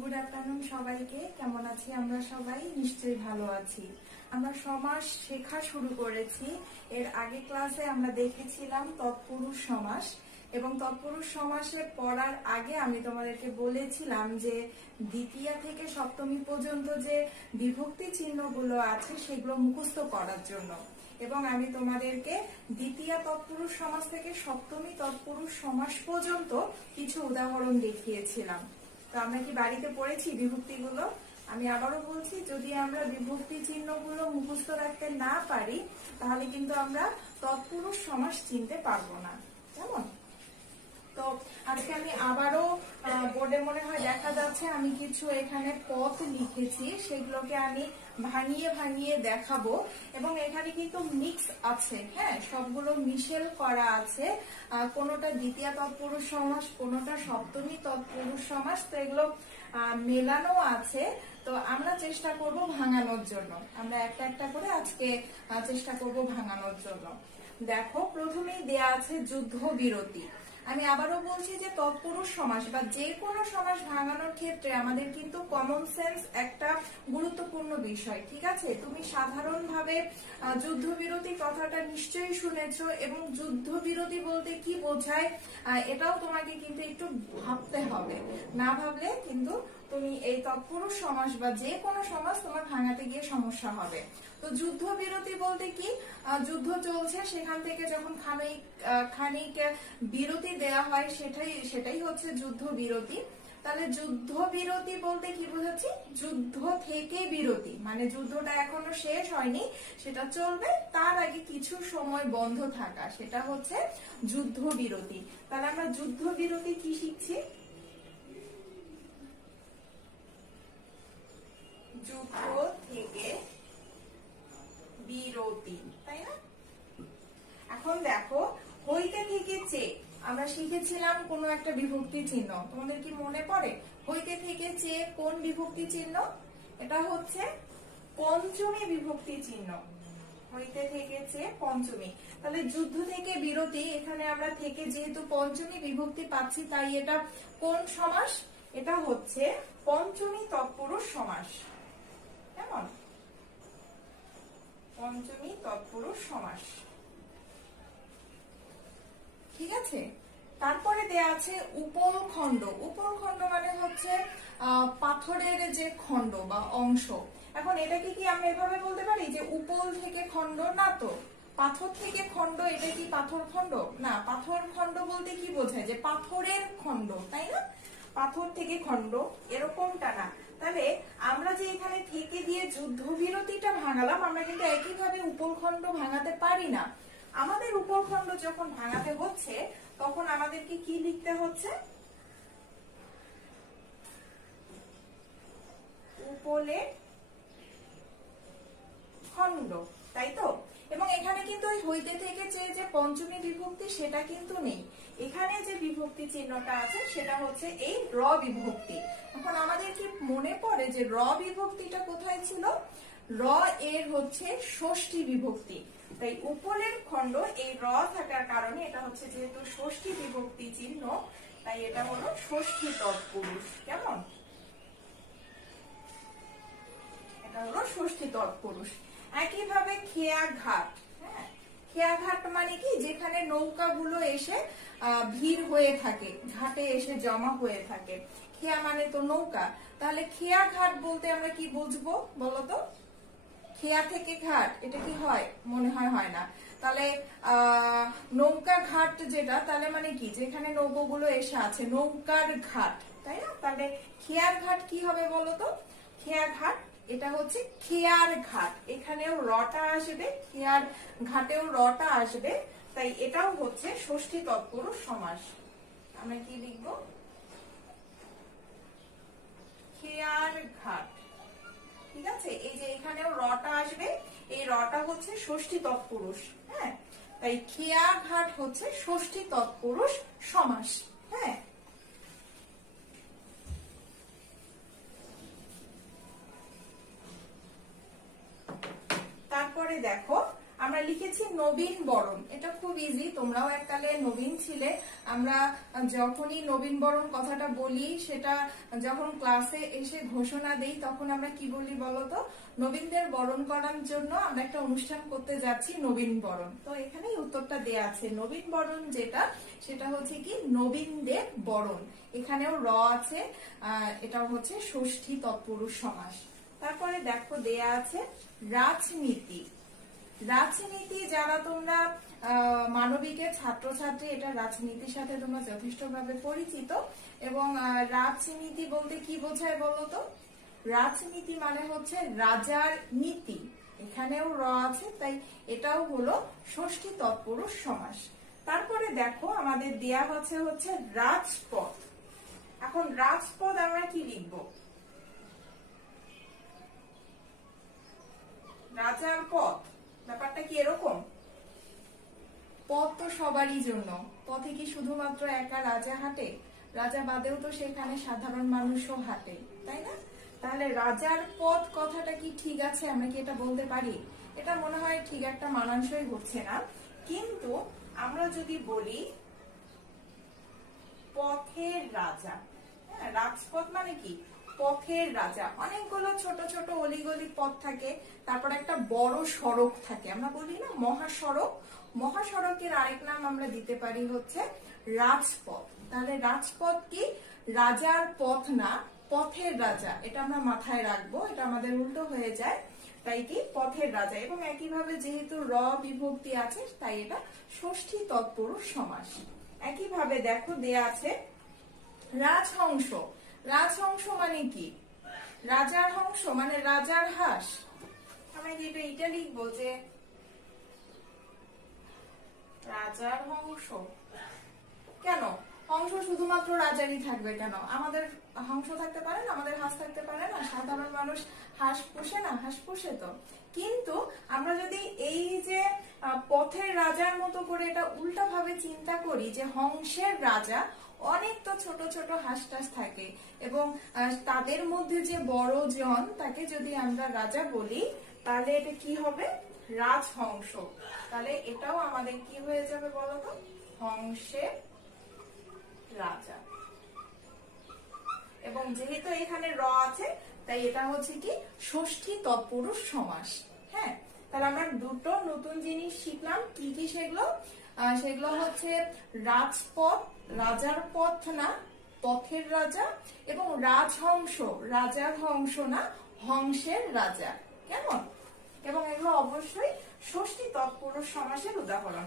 Good afternoon সবাইকে। কেমন আছি আমরা সবাই? নিশ্চয়ই ভালো আছি। আমরা সমাস শেখা শুরু করেছি। এর আগে ক্লাসে আমরা দেখেছিলাম তৎপুরুষ সমাস, এবং তৎপুরুষ সমাসে পড়ার আগে আমি তোমাদেরকে বলেছিলাম যে দ্বিতীয়া থেকে সপ্তমী পর্যন্ত যে বিভক্তি চিহ্নগুলো আছে সেগুলো মুখস্থ করার জন্য, এবং আমি তোমাদেরকে দ্বিতীয়া তৎপুরুষ সমাস থেকে সপ্তমী তৎপুরুষ সমাস পর্যন্ত কিছু উদাহরণ দেখিয়েছিলাম। তো আমরা কি বাড়িতে পড়েছি বিভক্তিগুলো? আমি আবারও বলছি, যদি আমরা বিভক্তি চিহ্নগুলো মুখস্থ রাখতে না পারি তাহলে কিন্তু আমরা তৎপুরুষ সমাস চিনতে পারবো না। কেমন? তো আজকে আমি আবারও বোর্ডে মনে হয় দেখা যাচ্ছে আমি কিছু এখানে পথ লিখেছি, সেগুলোকে আমি ভাঙিয়ে ভাঙিয়ে দেখাবো। এবং এখানে কিন্তু মিক্স আছে, হ্যাঁ, সবগুলো মিশেল করা আছে। কোনোটা দ্বিতীয় তৎপুরুষ সমাস, কোনোটা সপ্তমী তৎপুরুষ সমাস, তো এগুলো মেলানো আছে। তো আমরা চেষ্টা করব ভাঙানোর জন্য, আমরা একটা একটা করে আজকে চেষ্টা করব ভাঙানোর জন্য। দেখো, প্রথমেই দেয়া আছে যুদ্ধ বিরতি। আমি আবারও বলছি যে তৎপুরুষ সমাস বা যে কোনো সমাস ভাঙানোর ক্ষেত্রে আমাদের কিন্তু কমন সেন্স একটা গুরুত্বপূর্ণ বিষয়, ঠিক আছে? তুমি সাধারণভাবে যুদ্ধবিরতি কথাটা নিশ্চয়ই শুনেছো, এবং যুদ্ধবিরতি বলতে কি বোঝায় এটাও তোমাকে কিন্তু একটু ভাবতে হবে। না ভাবলে কিন্তু তুমি এই তৎপুরুষ সমাস বা যে কোনো সমাস তোমার ভাঙাতে গিয়ে সমস্যা হবে। তো যুদ্ধবিরতি বলতে কি, যুদ্ধ চলছে, সেখান থেকে যখন খানিক বিরতি দেয়া হয় সেটাই হচ্ছে যুদ্ধবিরতি। তাহলে যুদ্ধবিরতি বলতে কি বোঝাচ্ছি? যুদ্ধ থেকে বিরতি, মানে যুদ্ধটা এখনো শেষ হয়নি, সেটা চলবে, তার আগে কিছু সময় বন্ধ থাকা, সেটা হচ্ছে যুদ্ধবিরতি। তাহলে আমরা যুদ্ধবিরতি কি শিখছি? যুদ্ধ থেকে বিরতি, তাই না? এখন দেখো, হইতে থেকে চে আমরা শিখেছিলাম কোন একটা বিভক্তি চিহ্ন, তোমাদের কি মনে পড়ে? হইতে থেকে চে কোন বিভক্তি চিহ্ন? এটা হচ্ছে পঞ্চমী বিভক্তি চিহ্ন। হইতে থেকে চে পঞ্চমী। তাহলে যুদ্ধ থেকে বিরতি, এখানে আমরা থেকে যেহেতু পঞ্চমী বিভক্তি পাচ্ছি, তাই এটা কোন সমাস? এটা হচ্ছে পঞ্চমী তৎপুরুষ সমাস। কেমন? পঞ্চমী তৎপুরুষ সমাস, ঠিক আছে? তারপরে দেয়া আছে উপল খণ্ড। উপল খণ্ড মানে হচ্ছে পাথরের যে খণ্ড বা অংশ। এখন এটাকে কি আমরা এভাবে বলতে পারি যে উপল থেকে খণ্ড? না তো। পাথর থেকে খণ্ড, এটা কি পাথর খণ্ড? না। পাথর খণ্ড বলতে কি বোঝায়? যে পাথরের খণ্ড, তাই না? পাথর থেকে খণ্ড, এরকমটা না। তাহলে আমরা যে এখানে থেকে দিয়ে যুদ্ধবিরতিটা ভাঙালাম, আমরা কিন্তু একইভাবে উপলখণ্ড ভাঙাতে পারি না। আমাদের উপলখণ্ড যখন ভাঙাতে হচ্ছে তখন আমাদেরকে কি লিখতে হচ্ছে? উপলে খণ্ড, তাই তো? এবং এখানে কিন্তু ওই হইতে থেকে যে পঞ্চমী বিভক্তি সেটা কিন্তু নেই। এখানে যে বিভক্তি চিহ্নটা আছে সেটা হচ্ছে এই র বিভক্তি। এখন আমাদের কি মনে পড়ে যে র বিভক্তিটা কোথায় ছিল? র এর হচ্ছে ষষ্ঠী বিভক্তি। তাই উপলের খণ্ড এই র থাকার কারণে এটা হচ্ছে যেহেতু ষষ্ঠী বিভক্তি চিহ্ন, তাই এটা হলো ষষ্ঠী তৎপুরুষ। কেমন? এটা হলো ষষ্ঠী তৎপুরুষ। একইভাবে খেয়া ঘাট। হ্যাঁ, খেয়া ঘাট মানে কি? যেখানে নৌকাগুলো এসে ভিড় হয়ে থাকে, ঘাটে এসে জমা হয়ে থাকে। খেয়া মানে তো নৌকা। তাহলে খেয়া ঘাট বলতে আমরা কি বুঝবো বলতো? খেয়া থেকে ঘাট, এটা কি হয়? মনে হয় না। তাহলে নৌকা ঘাট যেটা, তাহলে মানে কি? যেখানে নৌকোগুলো এসে আছে, নৌকার ঘাট, তাই না? তাহলে খেয়ার ঘাট কি হবে বলতো? খেয়া ঘাট এটা হচ্ছে খেয়ার ঘাট, এখানেও রটা আসবে, খেয়ার ঘাটেও রটা আসবে, তাই এটাও হচ্ছে ষষ্ঠী তৎপুরুষ সমাস। আমরা কি লিখবো? খেয়ার ঘাট, ঠিক আছে? এই যে এখানেও রটা আসবে, এই রটা হচ্ছে ষষ্ঠী তৎপুরুষ। হ্যাঁ, তাই খেয়া ঘাট হচ্ছে ষষ্ঠী তৎপুরুষ সমাস। হ্যাঁ, তারপরে দেখো আমরা লিখেছি নবীন বরণ। এটা খুব ইজি, তোমরাও এককালে নবীন ছিলে। আমরা যখনই নবীন বরণ কথাটা বলি, সেটা যখন ক্লাসে এসে ঘোষণা দেই, তখন আমরা কি বলি বলতো? নবীনদের বরণ করার জন্য আমরা একটা অনুষ্ঠান করতে যাচ্ছি, নবীন বরণ। তো এখানেই উত্তরটা দেয়া আছে, নবীন বরণ যেটা, সেটা হচ্ছে কি নবীনদের বরণ। এখানেও র আছে, এটাও হচ্ছে ষষ্ঠী তৎপুরুষ সমাস। তারপরে দেখো দেয়া আছে রাজনীতি। রাজনীতি যারা তোমরা মানবিকের ছাত্রছাত্রী, এটা রাজনীতির সাথে তোমরা যথেষ্টভাবে পরিচিত। এবং রাজনীতি বলতে কি বোঝায় বলতো? রাজনীতি মানে হচ্ছে রাজার নীতি। এখানেও র আছে, তাই এটাও হলো ষষ্ঠী তৎপুরুষ সমাস। তারপরে দেখো আমাদের দেয়া হচ্ছে রাজপথ। এখন রাজপথ আমরা কি লিখবো? রাজার পথ, ব্যাপারটা কি এরকম? পথ তো সবারই জন্য, পথে কি শুধুমাত্র একা রাজা হাঁটে? রাজা বাদেও তো সেখানে সাধারণ মানুষও হাঁটে, তাই না? তাহলে রাজার পথ কথাটা কি ঠিক আছে? আমরা কি এটা বলতে পারি? এটা মনে হয় ঠিক একটা মানানসই হচ্ছে না। কিন্তু আমরা যদি বলি পথের রাজা, হ্যাঁ, রাজপথ মানে কি? পথের রাজা। অনেকগুলো ছোট ছোট অলিগলি পথ থাকে, তারপর একটা বড় সড়ক থাকে, আমরা বলি না মহাসড়ক। মহাসড়কের আরেক নাম আমরা দিতে পারি হচ্ছে রাজপথ। তাহলে রাজপথ কি রাজার পথ না, পথের রাজা। এটা আমরা মাথায় রাখবো, এটা আমাদের উল্টো হয়ে যায়। তাই কি পথের রাজা। এবং একইভাবে যেহেতু র বিভক্তি আছে, তাই এটা ষষ্ঠী তৎপুরুষ সমাস। একইভাবে দেখো দেয়া আছে রাজহংস। রাজহংস মানে কি? রাজার হংস মানে রাজার হাঁস। আমি এটা লিখবো যে রাজার হংস। কেন হংস শুধুমাত্র রাজারই থাকবে কেন? আমাদের হংস থাকতে পারে না, আমাদের হাঁস থাকতে পারে না? সাধারণ মানুষ হাঁস পোষে না? হাঁস পোষে তো। কিন্তু আমরা যদি এই যে পথের রাজার মতো করে এটা উল্টা ভাবে চিন্তা করি, যে হংসের রাজা, অনেক তো ছোট ছোট হাঁস টাস থাকে, এবং তাদের মধ্যে যে বড় জন, তাকে যদি আমরা রাজা বলি, তাহলে এটা কি হবে? রাজহংস। তাহলে এটাও আমাদের কি হয়ে যাবে বলতো? হংসের রাজা। এবং যেহেতু এখানে র আছে, তাই এটা হচ্ছে কি ষষ্ঠী তৎপুরুষ সমাস। হ্যাঁ, তাহলে আমরা দুটো নতুন জিনিস শিখলাম। কি কি সেগুলো? সেগুলো হচ্ছে রাজপথ, রাজার পথ না, পথের রাজা। এবং রাজহংস, রাজার হংস না, হংসের রাজা। কেমন? এবং এগুলো অবশ্যই ষষ্ঠী তৎপুরুষ সমাসের উদাহরণ।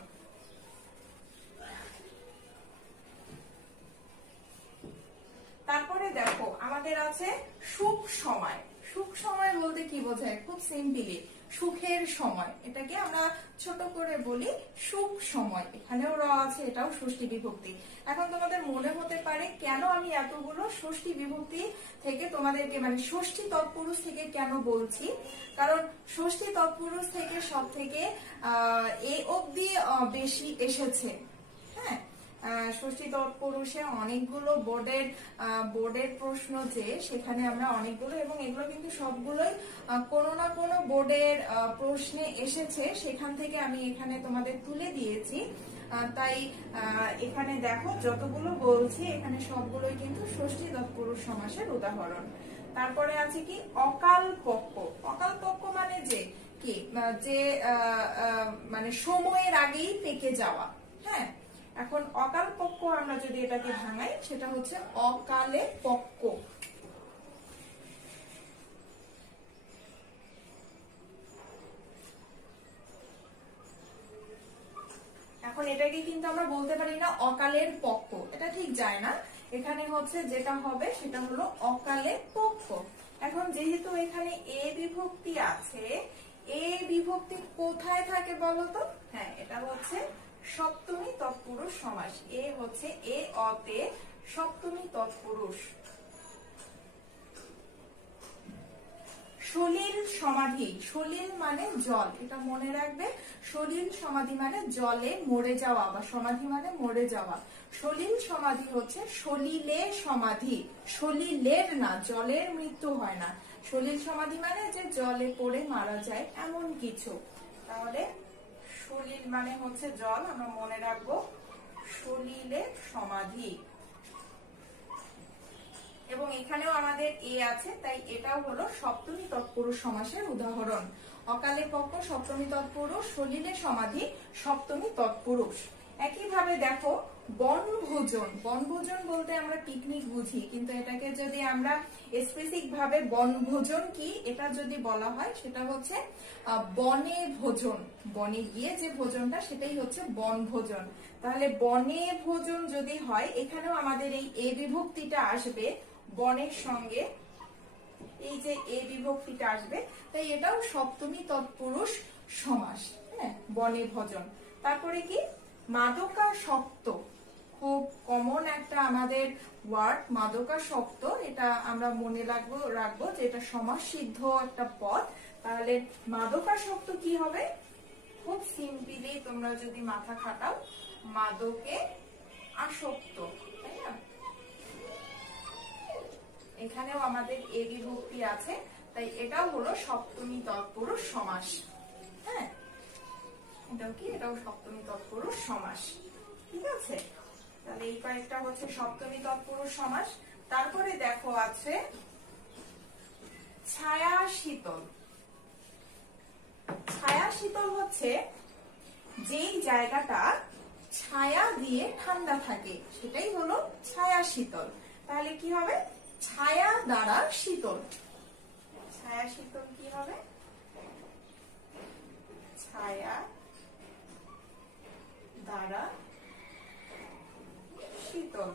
তারপরে দেখো আমাদের আছে সুখ সময়। সুখ সময় বলতে কি বোঝায়? খুব সিম্পলি সুখের সময়। এটাকে আমরা ছোট করে বলি সুখ সময়। এখানেও র আছে, এটাও ষষ্ঠী বিভক্তি। এখন তোমাদের মনে হতে পারে কেন আমি এতগুলো ষষ্ঠী বিভক্তি থেকে তোমাদেরকে, মানে ষষ্ঠী তৎপুরুষ থেকে কেন বলছি? কারণ ষষ্ঠী তৎপুরুষ থেকে সব থেকে এ অবধি বেশি এসেছে। হ্যাঁ, ষষ্ঠী তৎপুরুষে অনেকগুলো বোর্ডের প্রশ্ন, যে সেখানে আমরা অনেকগুলো, এবং এগুলো কিন্তু সবগুলোই কোনো না কোনো বোর্ডের প্রশ্নে এসেছে, সেখান থেকে আমি এখানে তোমাদের তুলে দিয়েছি। তাই এখানে দেখো যতগুলো বলছি, এখানে সবগুলোই কিন্তু ষষ্ঠী তৎপুরুষ সমাসের উদাহরণ। তারপরে আছে কি অকাল পক্ষ। অকাল পক্ষ মানে যে কি, যে মানে সময়ের আগেই পেকে যাওয়া। হ্যাঁ, এখন অকাল পক্ষ আমরা যদি এটাকে ভাঙাই, সেটা হচ্ছে অকালে পক্ষ। এখন এটাকে কিন্তু আমরা বলতে পারি না অকালের পক্ষ, এটা ঠিক যায় না। এখানে হচ্ছে যেটা হবে সেটা হলো অকালে পক্ষ। এখন যেহেতু এখানে এ বিভক্তি আছে, এ বিভক্তি কোথায় থাকে বলতো? হ্যাঁ, এটা হচ্ছে সপ্তমী তৎপুরুষ সমাস। এ হচ্ছে এ অতে সপ্তমী তৎপুরুষ। সলিল সমাধি। সলিল মানে জল, এটা মনে রাখবে। সলিল সমাধি মানে জলে মরে যাওয়া, বা সমাধি মানে মরে যাওয়া। সলিল সমাধি হচ্ছে সলিলের সমাধি, সলিলের না, জলের মৃত্যু হয় না। সলিল সমাধি মানে যে জলে পড়ে মারা যায় এমন কিছু। তাহলে সলিল মানে হচ্ছে জল, আমরা মনে রাখবো সলিলের সমাধি। এবং এখানেও আমাদের এ আছে, তাই এটাও হলো সপ্তমী তৎপুরুষ সমাসের উদাহরণ। অকালে পক্ষ সপ্তমী তৎপুরুষ, সলিলে সমাধি সপ্তমী তৎপুরুষ। একইভাবে দেখো বনভোজন। বনভোজন বলতে আমরা পিকনিক বুঝি, কিন্তু এটাকে যদি আমরা স্পেসিফিক ভাবে বনভোজন কি এটা যদি বলা হয় সেটা হচ্ছে বনে ভোজন। বনে গিয়ে যে ভোজনটা সেটাই হচ্ছে বনভোজন। তাহলে বনে ভোজন যদি হয়, এখানেও আমাদের এই এ বিভক্তিটা আসবে বনের সঙ্গে, এই যে এ বিভক্তিটা আসবে, তাই এটাও সপ্তমী তৎপুরুষ সমাস। হ্যাঁ, বনে ভোজন। তারপরে কি মাদকাসক্ত, খুব কমন একটা আমাদের ওয়ার্ড মাদকাসক্ত। এটা আমরা মনে রাখবো যে এটা সমাস সিদ্ধ একটা পদ। তাহলে মাদকাসক্ত কি হবে? খুব সিম্পলি তোমরা যদি মাথা খাটাও, মাদকে আসক্ত, তাই না? এখানেও আমাদের এ বিভক্তি আছে, তাই এটাও হলো সপ্তমী তৎপুরুষ সমাস। হ্যাঁ, এটাও কি? এটাও সপ্তমী তৎপুরুষ সমাস। ঠিক আছে, তাহলে এই কয়েকটা হচ্ছে সপ্তমী তৎপুরুষ সমাস। তারপরে দেখো আছে ছায়া শীতল। ছায়া শীতল হচ্ছে যেই জায়গাটা ছায়া দিয়ে ঠান্ডা থাকে সেটাই হলো ছায়া শীতল। তাহলে কি হবে? ছায়া দ্বারা শীতল। ছায়া শীতল কি হবে? ছায়া দ্বারা শীতল।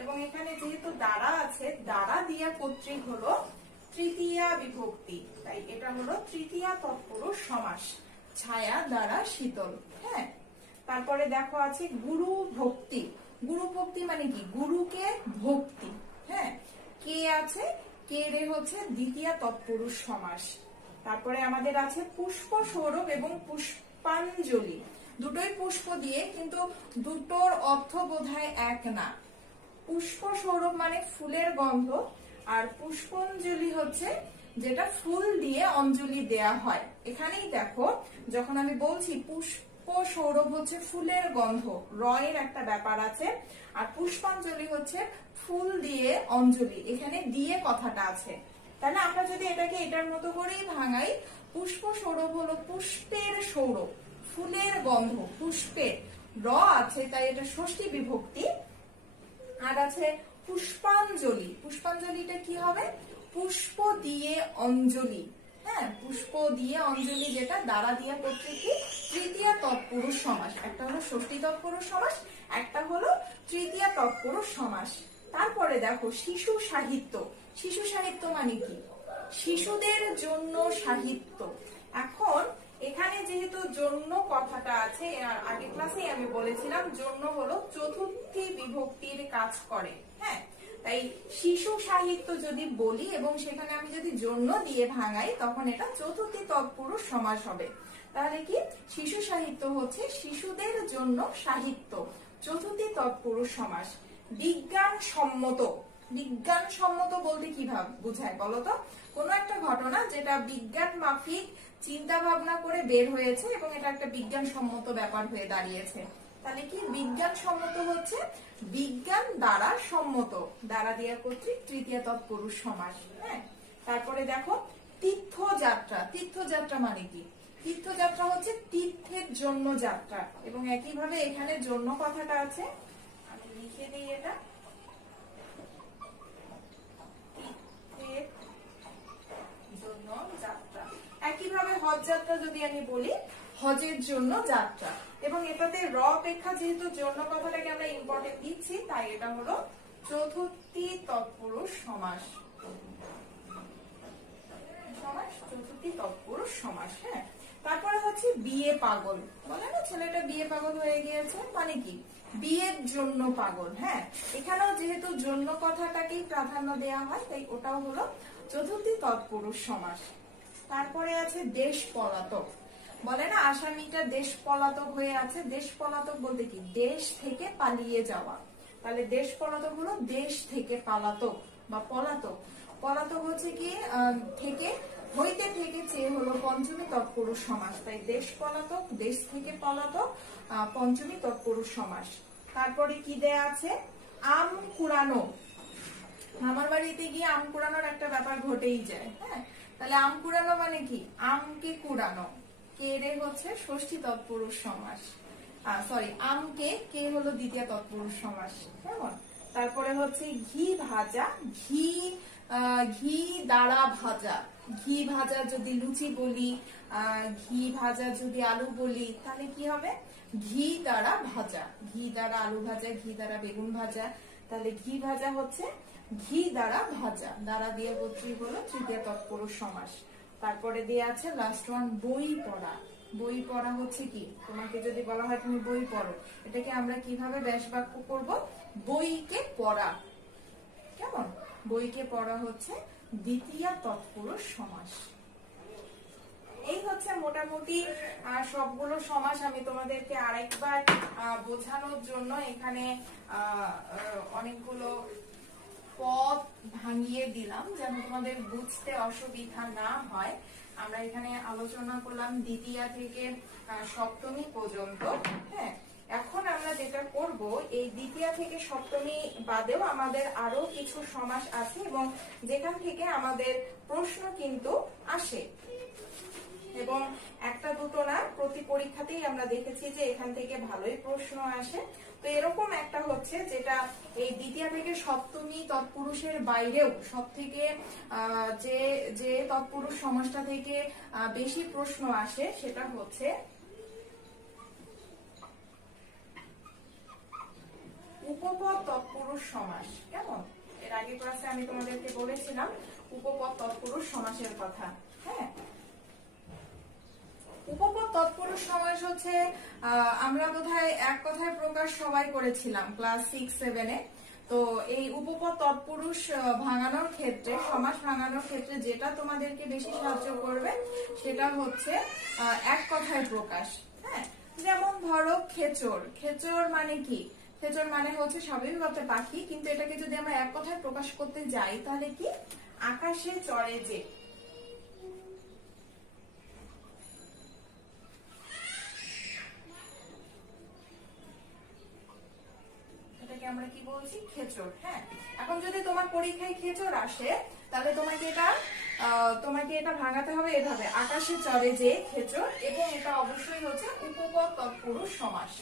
এবং এখানে যেহেতু দ্বারা আছে, দ্বারা দিয়া কর্তৃক হলো তৃতীয়া বিভক্তি, তাই এটা হলো তৃতীয়া তৎপুরুষ সমাস, ছায়া দ্বারা শীতল। হ্যাঁ, তারপরে দেখো আছে গুরু ভক্তি। গুরু ভক্তি মানে কি? গুরুকে ভক্তি। হ্যাঁ, কে আছে? কে রে হচ্ছে দ্বিতীয়া তৎপুরুষ সমাস। তারপরে আমাদের আছে পুষ্প সৌরভ এবং পুষ্পাঞ্জলি। দুটোই পুষ্প দিয়ে, কিন্তু দুটোর অর্থ বোধহয় এক না। পুষ্প সৌরভ মানে ফুলের গন্ধ, আর পুষ্পাঞ্জলি হচ্ছে যেটা ফুল দিয়ে অঞ্জলি দেয়া হয়। এখানেই দেখো, যখন আমি বলছি পুষ্প সৌরভ হচ্ছে ফুলের গন্ধ, রয়ের একটা ব্যাপার আছে, আর পুষ্পাঞ্জলি হচ্ছে ফুল দিয়ে অঞ্জলি, এখানে দিয়ে কথাটা আছে। তাহলে আমরা যদি এটাকে এটার মতো করেই ভাঙাই, পুষ্প সৌরভ হলো পুষ্পের সৌরভ, ফুলের গন্ধ, পুষ্পের র আছে, তাই এটা ষষ্ঠী বিভক্তি। আর আছে পুষ্পাঞ্জলি। পুষ্পাঞ্জলিটা কি হবে? পুষ্প দিয়ে অঞ্জলি। হ্যাঁ, পুষ্প দিয়ে অঞ্জলি, যেটা দ্বারা দিয়া কর্তৃক কি তৃতীয়া তৎপুরুষ সমাস। একটা হলো ষষ্ঠী তৎপুরুষ সমাস, একটা হলো তৃতীয়া তৎপুরুষ সমাস। তারপরে দেখো শিশু সাহিত্য। শিশু সাহিত্য মানে কি? শিশুদের জন্য সাহিত্য। এখন এখানে যেহেতু জন্য কথাটা আছে, আগের ক্লাসেই আমি বলেছিলাম জন্য হলো চতুর্থী বিভক্তির কাজ করে। হ্যাঁ, তাই শিশু সাহিত্য যদি বলি এবং সেখানে আমি যদি জন্য দিয়ে ভাঙাই, তখন এটা চতুর্থী তৎপুরুষ সমাস হবে। তাহলে কি? শিশু সাহিত্য হচ্ছে শিশুদের জন্য সাহিত্য, চতুর্থী তৎপুরুষ সমাস। বিজ্ঞান সম্মত। বিজ্ঞান সম্মত বলতে কি বুঝায় বলতো? কোন একটা ঘটনা যেটা বিজ্ঞান মাফিক চিন্তা ভাবনা করে বের হয়েছে এবং এটা একটা বিজ্ঞান সম্মত ব্যাপার হয়ে দাঁড়িয়েছে। তাহলে কি? বিজ্ঞান সম্মত হচ্ছে বিজ্ঞান দ্বারা সম্মত, দ্বারা দিয়া কর্তৃক তৃতীয়া তৎপুরুষ সমাস। হ্যাঁ, তারপরে দেখো তীর্থযাত্রা। তীর্থযাত্রা মানে কি? তীর্থযাত্রা হচ্ছে তীর্থের জন্য যাত্রা, এবং একইভাবে এখানে জন্য কথাটা আছে, আমি লিখে দিই এটা, তীর্থের জন্য যাত্রা। একইভাবে হজ যাত্রা যদি আমি বলি, হজের জন্য যাত্রা। এবং এটাতে র অপেক্ষা যেহেতু জন্য কথাটাকে আমরা ইম্পর্টেন্ট দিচ্ছি, তাই এটা হলো চতুর্থী তৎপুরুষ সমাস। চতুর্থী তৎপুরুষ সমাস। হ্যাঁ, তারপরে হচ্ছে বিয়ে পাগল। বলে না ছেলেটা বিয়ে পাগল হয়ে গিয়েছে, মানে কি? বিয়ের জন্য পাগল। হ্যাঁ, এখানেও যেহেতু জন্য কথাটাকেই প্রাধান্য দেওয়া হয়, তাই ওটাও হলো চতুর্থী তৎপুরুষ সমাস। তারপরে আছে দেশ পলাতক। বলে না আসামিটা দেশ পলাতক হয়ে আছে। দেশ পলাতক বলতে কি? দেশ থেকে পালিয়ে যাওয়া। তাহলে দেশ পলাতক হলো দেশ থেকে পালাতক বা পলাতক। পলাতক হচ্ছে কি থেকে, হইতে থেকে চেয়ে হলো পঞ্চমী তৎপুরুষ সমাস। তাই দেশ পলাতক, দেশ থেকে পলাতক, পঞ্চমী তৎপুরুষ সমাস। তারপরে কি দেয়া আছে, আম কুড়ানো। মামার বাড়িতে গিয়ে আম কুড়ানোর একটা ব্যাপার ঘটেই যায়। হ্যাঁ, তাহলে আম কুড়ানো মানে কি, আমকে কুড়ানো। কে রে হচ্ছে ষষ্ঠী তৎপুরুষ সমাস, সরি আমকে কে হলো দ্বিতীয় তৎপুরুষ সমাস। কেমন? তারপরে হচ্ছে ঘি ভাজা, ঘি দ্বারা ভাজা। ঘি ভাজা যদি লুচি বলি, ঘি ভাজা যদি আলু বলি, তাহলে কি হবে, ঘি দ্বারা ভাজা। ঘি দ্বারা আলু ভাজা, ঘি দ্বারা বেগুন ভাজা, তাহলে ঘি ভাজা হচ্ছে ঘি দ্বারা ভাজা। দ্বারা দিয়ে হলো তৃতীয় তৎপুরুষ সমাস। তারপরে দিয়ে আছে লাস্ট ওয়ান, বই পড়া। বই পড়া হচ্ছে কি, তোমাকে যদি বলা হয় তুমি বই পড়ো, এটাকে আমরা কিভাবে ব্যাস বাক্য করব, বইকে পড়া। কেমন? বইকে পড়া হচ্ছে দ্বিতীয় তৎপুরুষ সমাস। এই হচ্ছে মোটামুটি সবগুলো সমাস। আমি তোমাদেরকে আরেকবার বোঝানোর জন্য এখানে অনেকগুলো পদ ভাঙিয়ে দিলাম, যেন তোমাদের বুঝতে অসুবিধা না হয়। আমরা এখানে আলোচনা করলাম দ্বিতীয়া থেকে সপ্তমী পর্যন্ত। হ্যাঁ, এখন আমরা যেটা করব, এই দ্বিতীয়া থেকে সপ্তমী বাদেও আমাদের আরো কিছু সমাস আছে এবং যেখান থেকে আমাদের প্রশ্ন কিন্তু আসে, এবং একটা দুটো না, প্রতি পরীক্ষাতেই আমরা দেখেছি যে এখান থেকে ভালোই প্রশ্ন আসে। তো এরকম একটা হচ্ছে যেটা এই দ্বিতীয়া থেকে সপ্তমী তৎপুরুষের বাইরেও সব থেকে যে তৎপুরুষ সমাসটা থেকে বেশি প্রশ্ন আসে, সেটা হচ্ছে উপপদ তৎপুরুষ সমাস। কেমন? এর আগে ক্লাসে আমি তোমাদেরকে বলেছিলাম উপপদ তৎপুরুষ সমাসের কথা। হ্যাঁ, উপপদ তৎপুরুষ সমাস হচ্ছে আমরা বোধহয় এক কথায় প্রকাশ সবাই করেছিলাম ক্লাস 6-7-এ। তো এই উপপদ তৎপুরুষ ভাঙানোর ক্ষেত্রে, সমাস ভাঙানোর ক্ষেত্রে যেটা তোমাদেরকে বেশি সাহায্য করবে সেটা হচ্ছে এক কথায় প্রকাশ। হ্যাঁ, যেমন ধরো খেচর। খেচর মানে কি? খেচর মানে হচ্ছে স্বাভাবিক অর্থে পাখি, কিন্তু এটাকে যদি আমরা এক কথায় প্রকাশ করতে যাই তাহলে কি, আকাশে চড়ে যে। আমরা কি বলছি, খেচর। হ্যাঁ, এখন যদি তোমার পরীক্ষায় খেচর আসে, তাহলে তোমাকে এটা ভাঙাতে হবে এভাবে, আকাশে চড়ে যে খেচর, এবং এটা অবশ্যই হচ্ছে উপপদ তৎপুরুষ সমাস।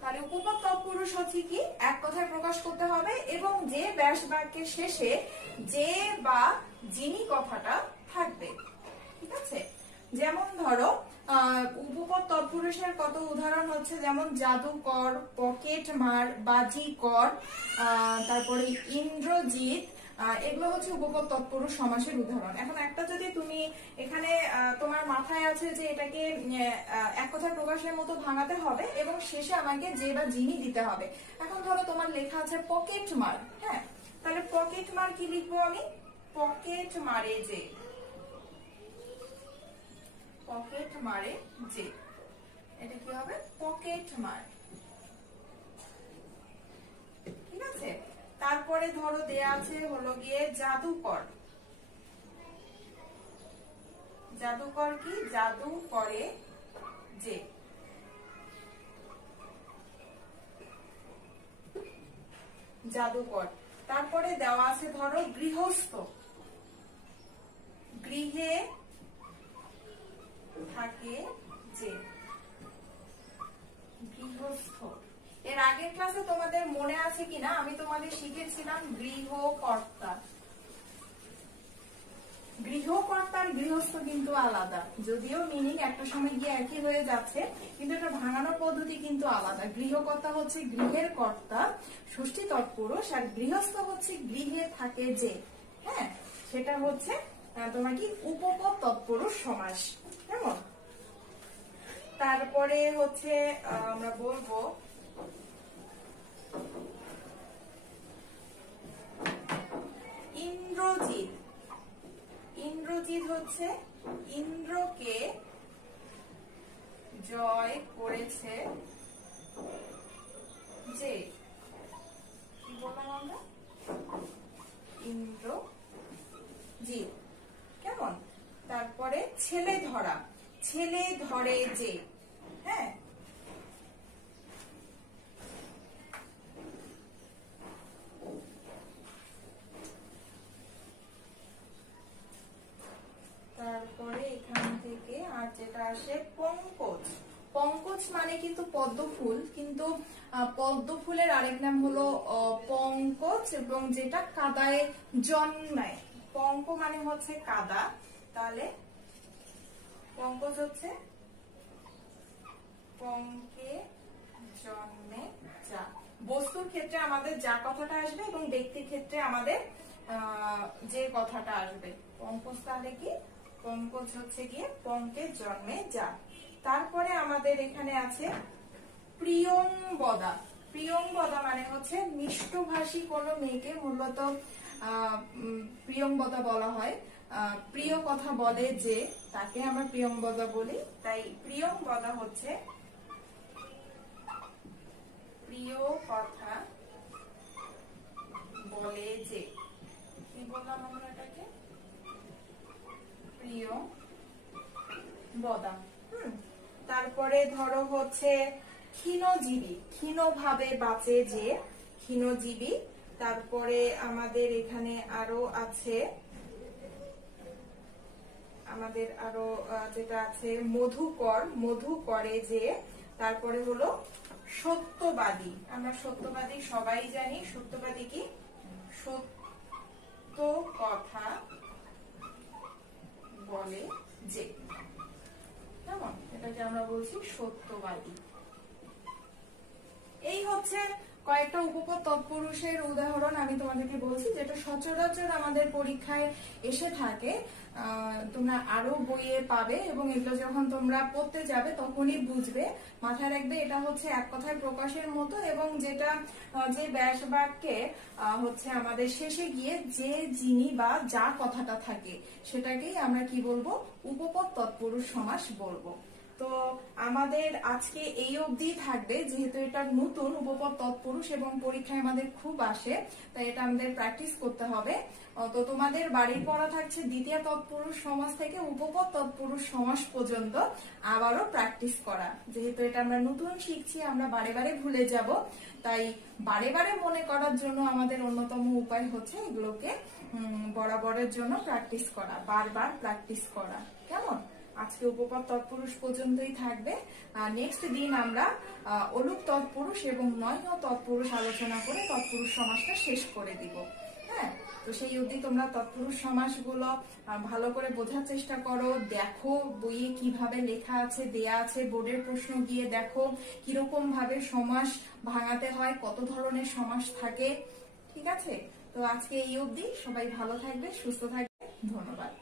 তাহলে উপপদ তৎপুরুষ হচ্ছে কি, এক কথায় প্রকাশ করতে হবে এবং যে ব্যাস বাক্যের শেষে যে বা যিনি কথাটা থাকবে। ঠিক আছে? যেমন ধরো উপপদ তৎপুরুষের কত উদাহরণ হচ্ছে, যেমন জাদুকর, পকেট মার, বাজিকর, তারপরে ইন্দ্রজিৎ, এগুলো হচ্ছে উপপদ তৎপুরুষ সমাসের উদাহরণ। এখন একটা যদি তুমি এখানে তোমার মাথায় আছে যে এটাকে এক কথায় প্রকাশের মতো ভাঙাতে হবে এবং শেষে আমাকে যে বা যিনি দিতে হবে। এখন ধরো তোমার লেখা আছে পকেট মার। হ্যাঁ, তাহলে পকেট মার কি লিখবো আমি, পকেট মারে যে। পকেট মারে যে, এটা কি হবে, পকেট মার। ঠিক আছে? তারপরে ধরো দেয়া আছে হলো গিয়ে জাদুকর। জাদুকর কি, জাদু করে যে। জাদুকর। তারপরে দেওয়া আছে ধরো গৃহস্থ। গৃহে থাকে যে, গৃহস্থ। এর আগের ক্লাসে তোমাদের মনে আছে কিনা, আমি তোমাদের শিখেছিলাম গৃহকর্তা। গৃহকর্তার গৃহস্থ কিন্তু আলাদা, যদিও মিনিং একটা সময় গিয়ে একই হয়ে যাচ্ছে, কিন্তু এটা ভাঙানোর পদ্ধতি কিন্তু আলাদা। গৃহকর্তা হচ্ছে গৃহের কর্তা, ষষ্ঠী তৎপুরুষ, আর গৃহস্থ হচ্ছে গৃহে থাকে যে। হ্যাঁ, সেটা হচ্ছে তোমার কি, উপপদ তৎপুরুষ সমাস। কেমন? তারপরে হচ্ছে আমরা বলবো ইন্দ্রজিৎ। ইন্দ্রজিৎ হচ্ছে ইন্দ্রকে জয় করেছে যে। আমরা? ইন্দ্রজিৎ। কেমন? তারপরে ছেলে ধরা, ছেলে ধরে যে। হ্যাঁ, তারপরে এখান থেকে আর যেটা আসে পঙ্কজ। পঙ্কজ মানে কিন্তু পদ্ম ফুল, কিন্তু পদ্ম ফুলের আরেক নাম হলো পঙ্কজ, এবং যেটা কাদায় জন্মায়। পঙ্ক মানে হচ্ছে কাদা, তাহলে পঙ্কজ হচ্ছে পঙ্কে জন্মে যা। বস্তুর ক্ষেত্রে আমাদের যা কথাটা আসবে এবং ব্যক্তির ক্ষেত্রে আমাদের যে কথাটা আসবে। পঙ্কজ তাহলে কি? পঙ্কজ হচ্ছে গিয়ে পঙ্কে জন্মে যা। তারপরে আমাদের এখানে আছে প্রিয়ংবদা। প্রিয়ংবদা মানে হচ্ছে মিষ্টভাষী কোনো মেয়েকে মূলত প্রিয়ংবদা বলা হয়। প্রিয় কথা বলে যে, তাকে আমরা প্রিয়ংবদা বলি। তাই প্রিয়ংবদা হচ্ছে প্রিয় কথা বলে যে। কি বললাম আমরা এটাকে? প্রিয়ংবদা। তারপরে ধরো হচ্ছে ক্ষীণজীবী, ক্ষীণভাবে বাঁচে যে, ক্ষীণজীবী। তারপরে আমাদের এখানে আরো আছে, আমাদের আরো যেটা আছে মধুকর, মধু করে যে। তারপরে হলো সত্যবাদী। আমরা সত্যবাদী সবাই জানি। সত্যবাদী কি? সত্য কথা বলে যে। কেমন? এটাকে আমরা বলছি সত্যবাদী। এই হচ্ছে কয়েকটা উপপদ তৎপুরুষের উদাহরণ আমি তোমাদেরকে বলছি, যেটা সচরাচর আমাদের পরীক্ষায় এসে থাকে। তোমরা আরো বইয়ে পাবে, এবং এগুলো যখন তোমরা পড়তে যাবে তখনই বুঝবে। মাথায় রাখবে এটা হচ্ছে এক কথায় প্রকাশের মতো, এবং যেটা যে ব্যাস বাক্যে হচ্ছে আমাদের শেষে গিয়ে যে, যিনি বা যা কথাটা থাকে সেটাকেই আমরা কি বলবো? উপপদ তৎপুরুষ সমাস বলবো। তো আমাদের আজকে এই অবধি থাকবে, যেহেতু এটা নতুন উপপদ তৎপুরুষ এবং পরীক্ষায় আমাদের খুব আসে, তাই এটা আমাদের প্র্যাকটিস করতে হবে। তো তোমাদের বাড়ির পড়া থাকছে দ্বিতীয় তৎপুরুষ সমাস থেকে উপপদ তৎপুরুষ সমাস পর্যন্ত আবারও প্র্যাকটিস করা। যেহেতু এটা আমরা নতুন শিখছি, আমরা বারে বারে ভুলে যাব, তাই বারে বারে মনে করার জন্য আমাদের অন্যতম উপায় হচ্ছে এগুলোকে বরাবরের জন্য প্র্যাকটিস করা, বারবার প্র্যাকটিস করা। কেমন? আজকে উপপদ তৎপুরুষ পর্যন্তই থাকবে। নেক্সট দিন আমরা অলুক তৎপুরুষ এবং নয় তৎপুরুষ আলোচনা করে তৎপুরুষ সমাসটা শেষ করে দিব। হ্যাঁ, তো সেই অবধি তোমরা তৎপুরুষ সমাসগুলো ভালো করে বোঝার চেষ্টা করো। দেখো বইয়ে কিভাবে লেখা আছে, দেয়া আছে, বোর্ডের প্রশ্ন গিয়ে দেখো কিরকম ভাবে সমাস ভাঙাতে হয়, কত ধরনের সমাস থাকে। ঠিক আছে? তো আজকে এই অবধি। সবাই ভালো থাকবে, সুস্থ থাকবে। ধন্যবাদ।